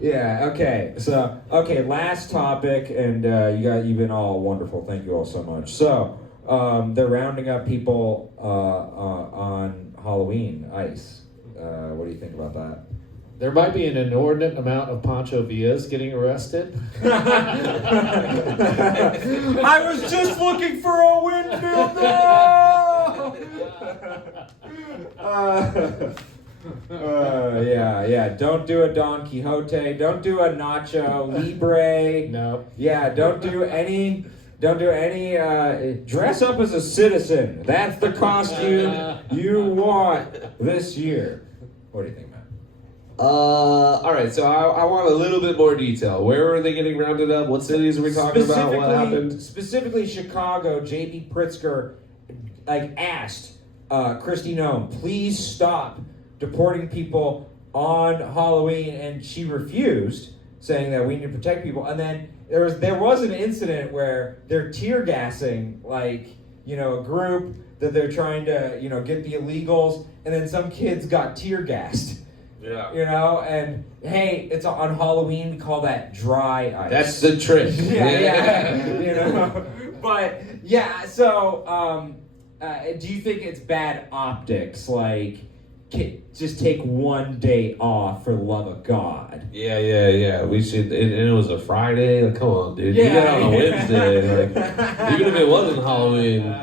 Yeah, okay. So, last topic, and you've been all wonderful. Thank you all so much. So, they're rounding up people on Halloween ice. What do you think about that? There might be an inordinate amount of Pancho Villas getting arrested. I was just looking for a Winfield. No! Yeah. Don't do a Don Quixote. Don't do a Nacho Libre. No. Yeah, don't do any. Dress up as a citizen. That's the costume you want this year. What do you think, Matt? All right, so I want a little bit more detail. Where are they getting rounded up? What cities are we talking about? What happened? Specifically Chicago, J.B. Pritzker asked Kristi Noem, please stop deporting people on Halloween, and she refused, saying that we need to protect people. And then there was an incident where they're tear gassing a group that they're trying to get the illegals, and then some kids got tear gassed. Yeah. And hey, it's on Halloween, we call that dry ice. That's the trick. Yeah. But yeah, so do you think it's bad optics? Just take one day off for the love of God. Yeah. We should. And it was a Friday. Come on, dude. You got on a Wednesday. Even if it wasn't Halloween.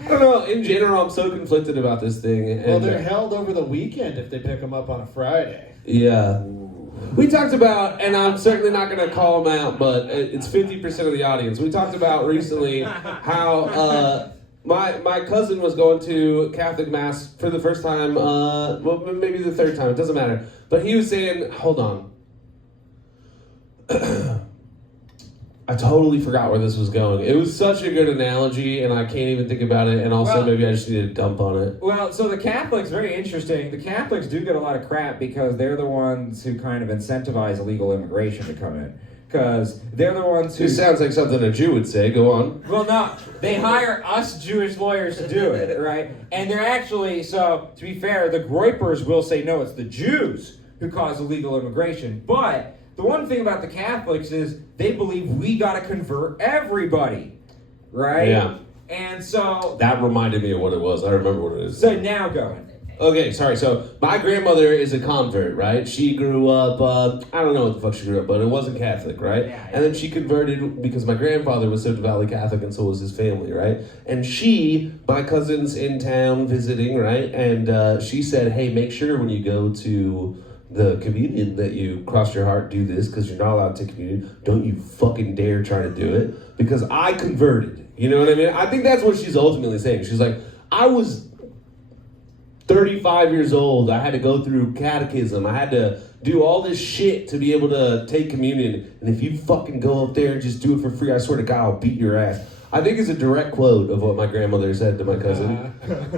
I don't know. In general, I'm so conflicted about this thing. And they're held over the weekend if they pick them up on a Friday. Yeah. We talked about, and I'm certainly not going to call them out, but it's 50% of the audience. We talked about recently how my cousin was going to Catholic Mass for the first time, maybe the third time, it doesn't matter. But he was saying, hold on. I totally forgot where this was going. It was such a good analogy, and I can't even think about it, and also maybe I just need to dump on it. Well, so the Catholics, very interesting. The Catholics do get a lot of crap because they're the ones who kind of incentivize illegal immigration to come in. Because they're the ones who... It sounds like something a Jew would say. Go on. Well, no. They hire us Jewish lawyers to do it, right? And they're actually... So, to be fair, the Groypers will say, no, it's the Jews who cause illegal immigration. But the one thing about the Catholics is they believe we got to convert everybody, right? Yeah. And so... That reminded me of what it was. I remember what it is. So now go. Okay, sorry. So my grandmother is a convert, right? She grew up, I don't know what the fuck she grew up, but it wasn't Catholic, right? Yeah. And then she converted because my grandfather was so devoutly Catholic and so was his family, right? And my cousin's in town visiting, right? And she said, hey, make sure when you go to the communion that you cross your heart, do this, because you're not allowed to take communion. Don't you fucking dare try to do it, because I converted. You know what I mean? I think that's what she's ultimately saying. She's like, I was 35 years old. I had to go through catechism. I had to do all this shit to be able to take communion. And if you fucking go up there and just do it for free, I swear to God, I'll beat your ass. I think it's a direct quote of what my grandmother said to my cousin.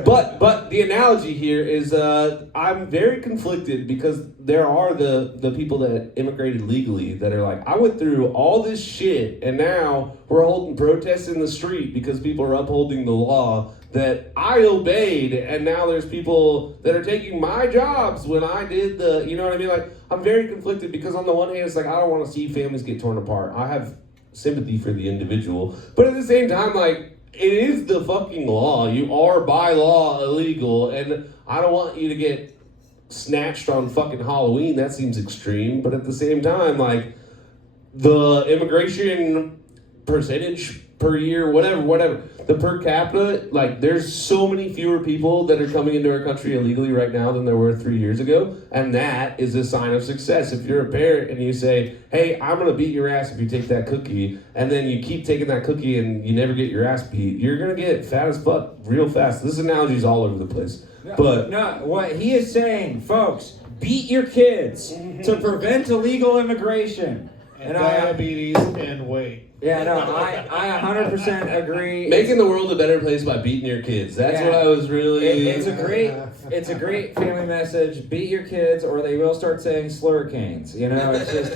But the analogy here is I'm very conflicted because there are the people that immigrated legally that are like, I went through all this shit and now we're holding protests in the street because people are upholding the law that I obeyed, and now there's people that are taking my jobs when I did you know what I mean? Like, I'm very conflicted because on the one hand, it's like, I don't want to see families get torn apart. I have sympathy for the individual. But at the same time, like, it is the fucking law. You are by law illegal, and I don't want you to get snatched on fucking Halloween. That seems extreme. But at the same time, like, the immigration percentage per year, whatever. The per capita, like, there's so many fewer people that are coming into our country illegally right now than there were 3 years ago, and that is a sign of success. If you're a parent and you say, hey, I'm gonna beat your ass if you take that cookie, and then you keep taking that cookie and you never get your ass beat, you're gonna get fat as fuck real fast. This analogy's all over the place. No, what he is saying, folks, beat your kids to prevent illegal immigration. And diabetes and weight. Yeah, no, I 100% agree. Making the world a better place by beating your kids. That's what I was really... It's a great family message. Beat your kids or they will start saying slurricanes. You know, it's just...